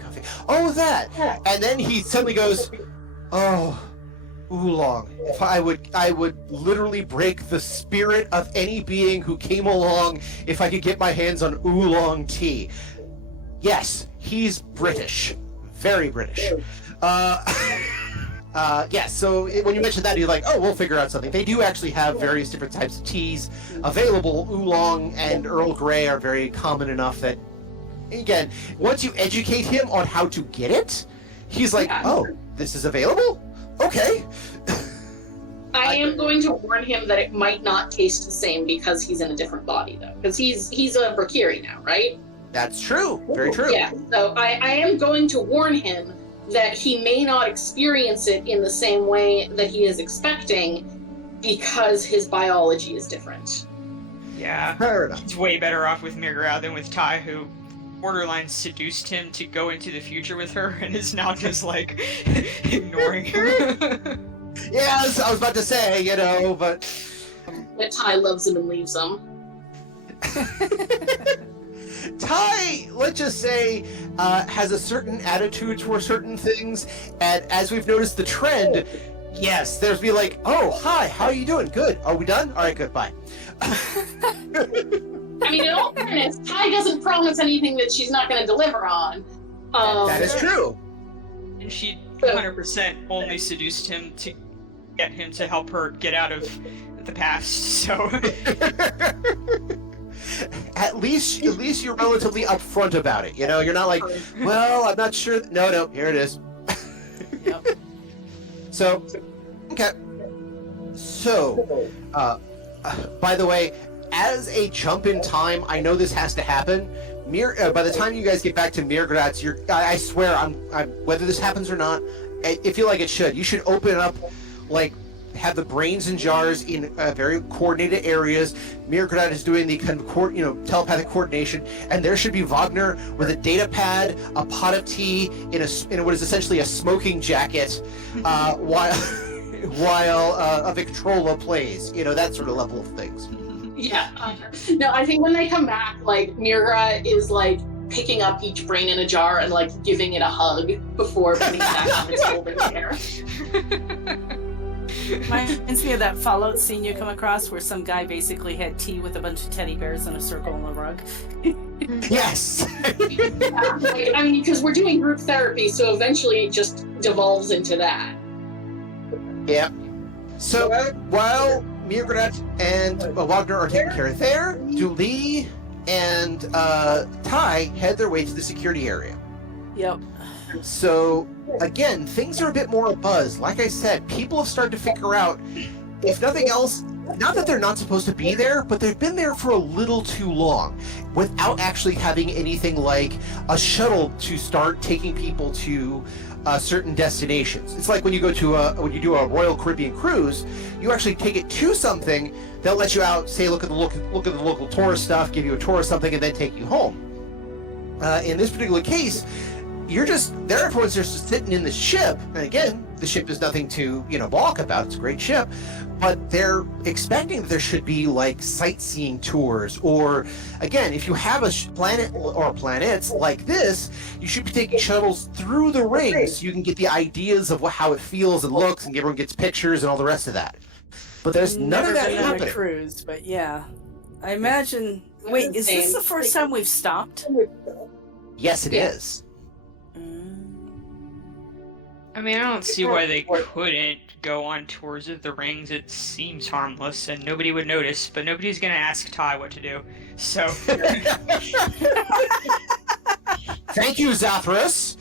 Oh, that. And then he suddenly goes, oh, oolong. If I would literally break the spirit of any being who came along if I could get my hands on oolong tea. Yes, he's British. Very British. Yes, so when you mentioned that, you're like, oh, we'll figure out something. They do actually have various different types of teas available. Oolong and Earl Grey are very common enough that, again, once you educate him on how to get it, he's like, oh, this is available? Okay. I am going to warn him that it might not taste the same because he's in a different body, though. Because he's a Bakiri now, right? That's true. Very true. Yeah, so I am going to warn him that he may not experience it in the same way that he is expecting because his biology is different. Yeah. Fair enough. He's way better off with mrr'grr'rat than with Tai, who borderline seduced him to go into the future with her and is now just like ignoring her. Yeah, I was about to say, but That Ty loves him and leaves him. Ty, let's just say, has a certain attitude towards certain things, and as we've noticed the trend, yes, there's be like, oh, hi, how are you doing? Good. Are we done? All right, good, bye. I mean, in all fairness, Ty doesn't promise anything that she's not going to deliver on. That is true. And she 100% only seduced him to get him to help her get out of the past, so... At least you're relatively upfront about it, You're not like, well, I'm not sure. No, here it is. Yep. So, okay. So, by the way, as a jump in time, I know this has to happen. By the time you guys get back to mrr'grr'rat, I swear, whether this happens or not, I feel like it should. You should open up, like, have the brains in jars in very coordinated areas. mrr'grr'rat is doing the telepathic coordination, and there should be Wagner with a data pad, a pot of tea, in what is essentially a smoking jacket, while a Victrola plays. That sort of level of things. Yeah. No, I think when they come back, like, mrr'grr'rat is, like, picking up each brain in a jar and, like, giving it a hug before putting it back on its golden hair. Reminds me of that Fallout scene you come across where some guy basically had tea with a bunch of teddy bears in a circle on the rug. Yes! Yeah, I mean, because we're doing group therapy, so eventually it just devolves into that. Yep. So, while mrr'grr'rat and Wagner are taking care of there, Dooley and Ty head their way to the security area. Yep. So, again, things are a bit more abuzz. Like I said, people have started to figure out, if nothing else, not that they're not supposed to be there, but they've been there for a little too long without actually having anything like a shuttle to start taking people to certain destinations. It's like when you go to when you do a Royal Caribbean cruise, you actually take it to something. They'll let you out, say, look at the local tourist stuff, give you a tour of something, and then take you home. In this particular case, everyone's just sitting in the ship, and again, the ship is nothing to, balk about, it's a great ship, but they're expecting that there should be, like, sightseeing tours, or, again, if you have a planet or planets like this, you should be taking shuttles through the rings so you can get the ideas of how it feels and looks, and everyone gets pictures and all the rest of that. But there's none of that Never been on a happening. cruise, but yeah. I imagine... Wait, is this the first time we've stopped? Yes, it is. I mean, I don't see why they couldn't go on tours of the rings. It seems harmless, and nobody would notice, but nobody's gonna ask Ty what to do, so... Thank you, Zathras!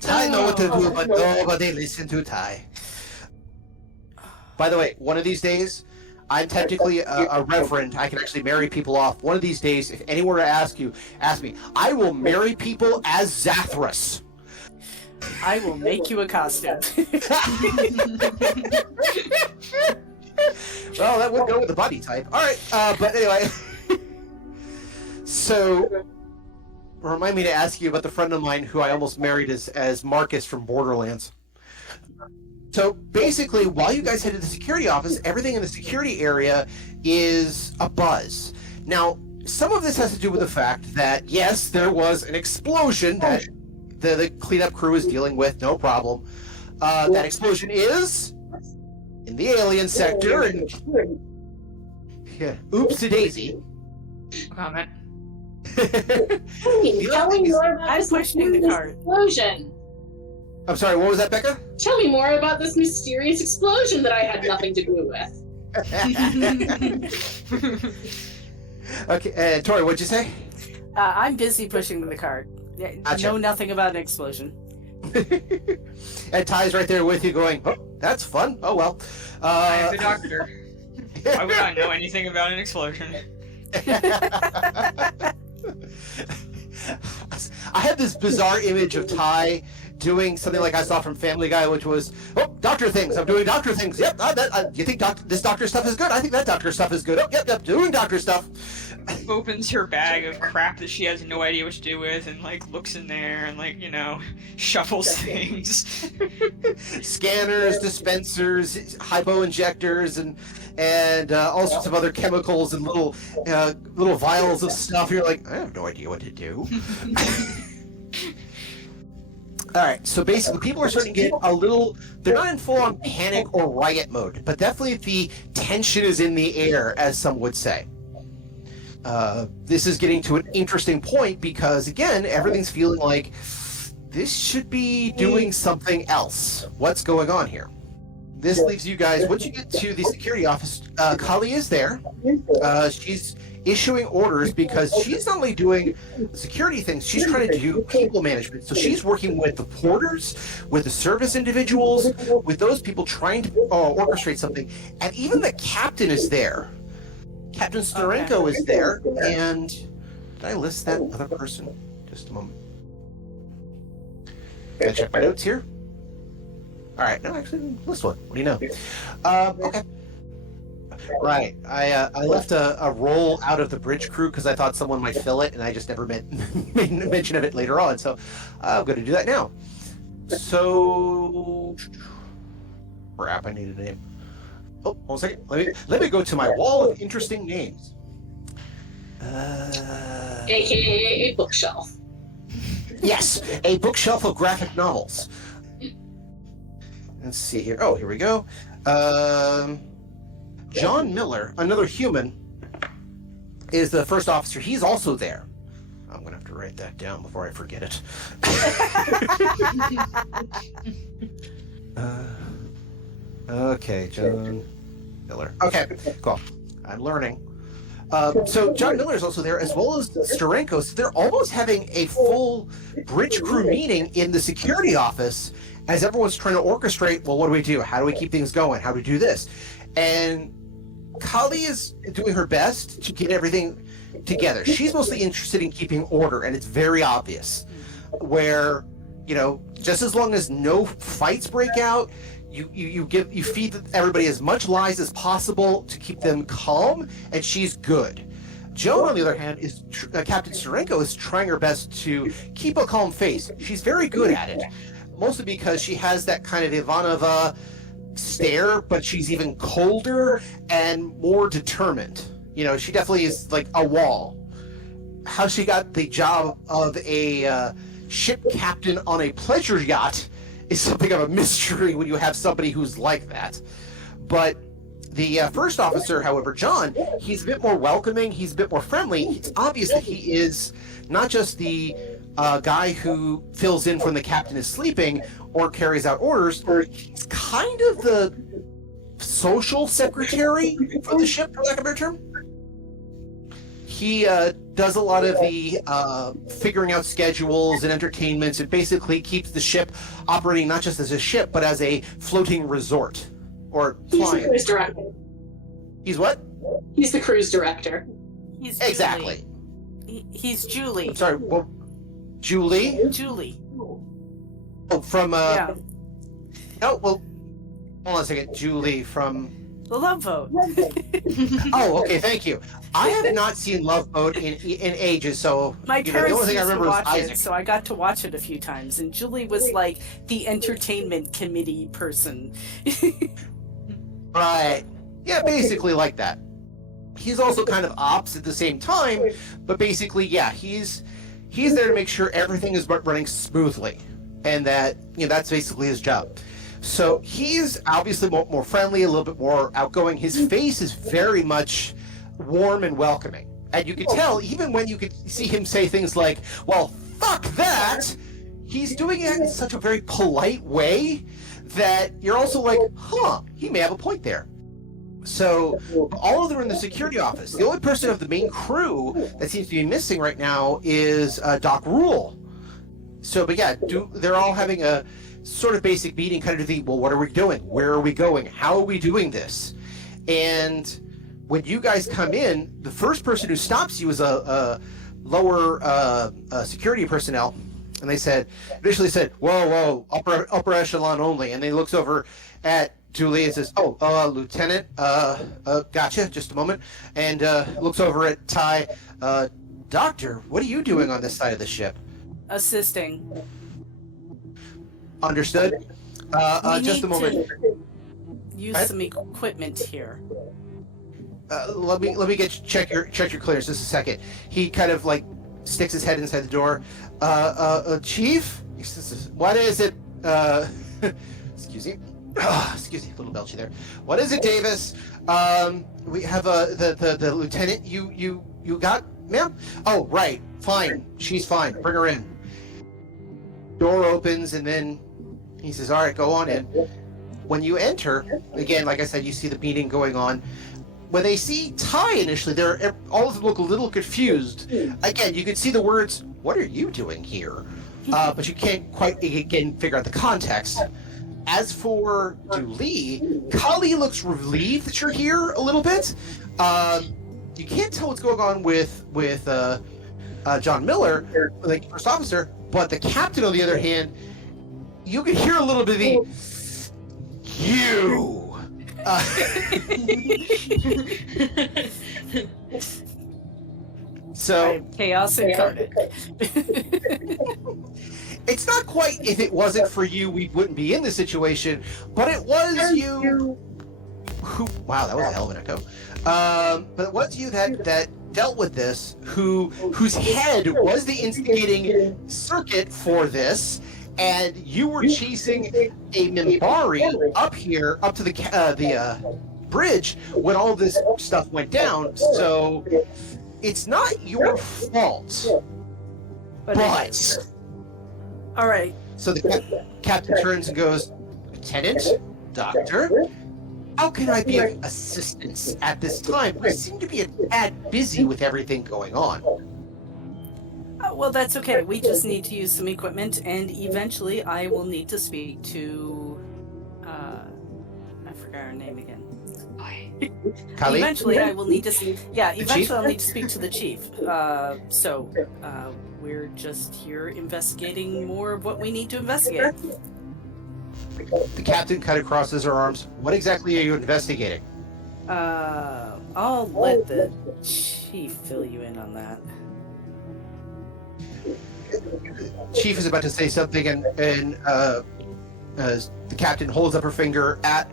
Ty know what to do, but nobody listen to Ty. By the way, one of these days, I'm technically a reverend. I can actually marry people off. One of these days, if anyone were to ask me, I will marry people as Zathras. I will make you a costume. Well, that would go with the body type. All right, but anyway. So, remind me to ask you about the friend of mine who I almost married as Marcus from Borderlands. So basically, while you guys head to the security office, everything in the security area is abuzz. Now, some of this has to do with the fact that, yes, there was an explosion that the cleanup crew is dealing with, no problem. That explosion is in the alien sector, and yeah, oops-a-daisy. Comment. Tell me more about I'm this questioning the mysterious card. explosion. I'm sorry, what was that, Becca? Tell me more about this mysterious explosion that I had nothing to do with. Okay, Tori, what'd you say? I'm busy pushing the card. Gotcha. Know nothing about an explosion. And Ty's right there with you going, oh, that's fun. Oh, well. I am the doctor. Why would I know anything about an explosion? I had this bizarre image of Ty doing something like I saw from Family Guy, which was, oh, doctor things. I'm doing doctor things. Yep. You think this doctor stuff is good? I think that doctor stuff is good. Oh, yep. Doing doctor stuff. Opens her bag of crap that she has no idea what to do with, and like looks in there and like shuffles things. Scanners, dispensers, hypo injectors, and all sorts of other chemicals and little vials of stuff. You're like, I have no idea what to do. All right, so basically, people are starting to get a little. They're not in full-on panic or riot mode, but definitely the tension is in the air, as some would say. This is getting to an interesting point because, again, everything's feeling like this should be doing something else. What's going on here? This leaves you guys, once you get to the security office, Kali is there. She's issuing orders because she's not only doing security things, she's trying to do people management. So she's working with the porters, with the service individuals, with those people trying to orchestrate something. And even the captain is there. Captain Starenko is there, and did I list that other person? Just a moment. Gotta check my notes here. All right, no, actually, list one. What do you know? Okay. Right, I left a roll out of the bridge crew because I thought someone might fill it, and I just never made mention of it later on. So I'm going to do that now. So, crap, I need a name. Oh, hold on a second. Let me go to my wall of interesting names. AKA a bookshelf. Yes, a bookshelf of graphic novels. Let's see here. Oh, here we go. John Miller, another human, is the first officer. He's also there. I'm going to have to write that down before I forget it. Okay, John Miller. Okay, cool. I'm learning. So John Miller is also there, as well as Starenko. So they're almost having a full bridge crew meeting in the security office as everyone's trying to orchestrate, well, what do we do? How do we keep things going? How do we do this? And Kali is doing her best to get everything together. She's mostly interested in keeping order, and it's very obvious. Where, just as long as no fights break out, you feed everybody as much lies as possible to keep them calm, and she's good. Joan, on the other hand, is Captain Starenko is trying her best to keep a calm face. She's very good at it, mostly because she has that kind of Ivanova stare, but she's even colder and more determined. She definitely is like a wall. How she got the job of a ship captain on a pleasure yacht is something of a mystery when you have somebody who's like that. But the first officer, however, John, he's a bit more welcoming, he's a bit more friendly. It's obvious that he is not just the guy who fills in when the captain is sleeping or carries out orders, he's kind of the social secretary for the ship, for lack of a better term. He does a lot of the figuring out schedules and entertainments, and basically keeps the ship operating not just as a ship, but as a floating resort. Or He's the flying. cruise director. He's what? He's the cruise director. He's Exactly. Julie. He's Julie. I'm sorry, well, Julie? Julie. Oh, from, Yeah. Oh, well, hold on a second. Julie from The Love Boat. Oh, okay, thank you. I have not seen Love Boat in ages, so My the parents only thing I used to remember is watch Isaac. it, so I got to watch it a few times. And Julie was like the entertainment committee person. Right. Yeah, basically like that. He's also kind of ops at the same time, but basically, yeah, he's there to make sure everything is running smoothly, and that that's basically his job. So he's obviously more friendly, a little bit more outgoing. His face is very much warm and welcoming, and you can tell even when you could see him say things like, "Well, fuck that," he's doing it in such a very polite way that you're also like, "Huh, he may have a point there." So all of them are in the security office. The only person of the main crew that seems to be missing right now is Doc Rule. So, but yeah, they're all having a sort of basic meeting, kind of to think, well, what are we doing? Where are we going? How are we doing this? And when you guys come in, the first person who stops you is a lower security personnel. And they initially said, whoa, upper echelon only. And then he looks over at Julie and says, Lieutenant, gotcha, just a moment. And looks over at Ty, Doctor, what are you doing on this side of the ship? Assisting. Understood. Just a moment. Use some equipment here. Let me check your clearance just a second. He kind of like sticks his head inside the door. Chief, what is it? Excuse me. Excuse me, a little belchy there. What is it, Davis? We have the lieutenant. You got, ma'am? Oh, right. Fine. She's fine. Bring her in. Door opens, and then he says, "All right, go on in." When you enter, again, like I said, you see the meeting going on. When they see Ty initially, all of them look a little confused. Again, you can see the words, "What are you doing here?" But you can't quite, again, figure out the context. As for Julie, Kali looks relieved that you're here a little bit. You can't tell what's going on with John Miller, like first officer, but the captain, on the other hand, you can hear a little bit of the you. So Chaos incarnate. It's not quite if it wasn't for you, we wouldn't be in this situation, but it was you who, wow, that was a hell of an echo. But it was you that dealt with this, whose head was the instigating circuit for this, and you were chasing a Minbari up to the bridge when all this stuff went down, so it's not your fault. But all right. So the captain turns and goes, "Lieutenant, Doctor, how can I be of assistance at this time? I seem to be a tad busy with everything going on." Well, that's okay. We just need to use some equipment, and eventually I will need to speak to... I forgot her name again. Kali? Eventually I will need to... eventually I'll need to speak to the chief. So we're just here investigating more of what we need to investigate. The captain kind of crosses her arms. What exactly are you investigating? I'll let the chief fill you in on that. Chief is about to say something, and the captain holds up her finger at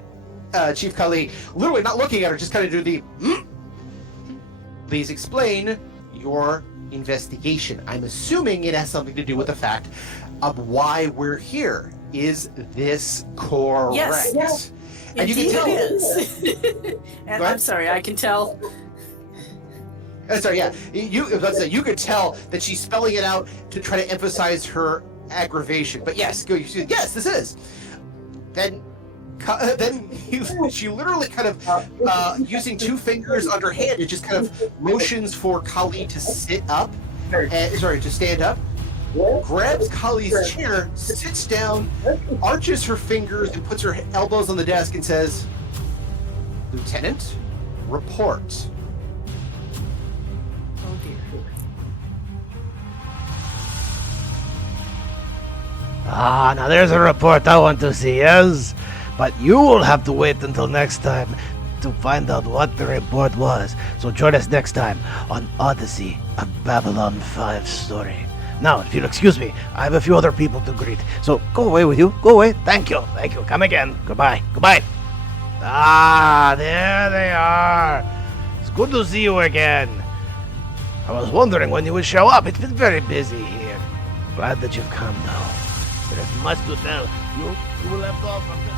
Chief Kali, literally not looking at her, just kind of do the Please explain your investigation. I'm assuming it has something to do with the fact of why we're here. Is this correct? Yes. And Indeed you can tell. it is. And I'm sorry, I can tell. Sorry, yeah. You could tell that she's spelling it out to try to emphasize her aggravation. But yes, yes, this is. Then she literally kind of, using two fingers on her hand, it just kind of motions for Kali to sit up. To stand up. Grabs Kali's chair, sits down, arches her fingers, and puts her elbows on the desk and says, "Lieutenant, report." Oh dear. Now there's a report I want to see, yes? But you will have to wait until next time. to find out what the report was. So join us next time on Odyssey, a Babylon 5 story. Now, if you'll excuse me, I have a few other people to greet. So go away with you. Go away. Thank you. Thank you. Come again. Goodbye. Goodbye. Ah, there they are. It's good to see you again. I was wondering when you would show up. It's been very busy here. Glad that you've come, though. There's much to tell. You left off from this.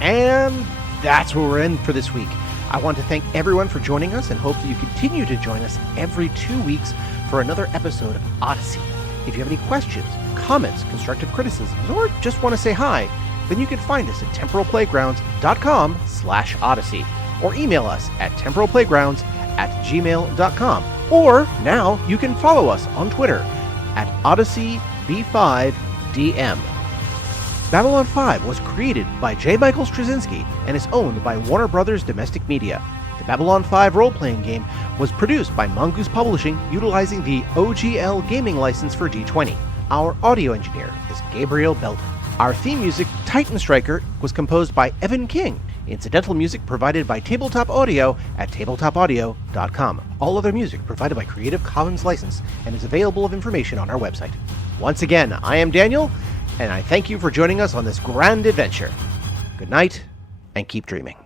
And that's where we're in for this week. I want to thank everyone for joining us and hope that you continue to join us every 2 weeks for another episode of Odyssey. If you have any questions, comments, constructive criticisms, or just want to say hi, then you can find us at temporalplaygrounds.com/Odyssey or email us at temporalplaygrounds@gmail.com. Or now you can follow us on Twitter at OdysseyB5DM. Babylon 5 was created by J. Michael Straczynski and is owned by Warner Brothers Domestic Media. The Babylon 5 role-playing game was produced by Mongoose Publishing utilizing the OGL gaming license for D20. Our audio engineer is Gabriel Belton. Our theme music, Titan Striker, was composed by Evan King. Incidental music provided by Tabletop Audio at tabletopaudio.com. All other music provided by Creative Commons license and is available of information on our website. Once again, I am Daniel, and I thank you for joining us on this grand adventure. Good night, and keep dreaming.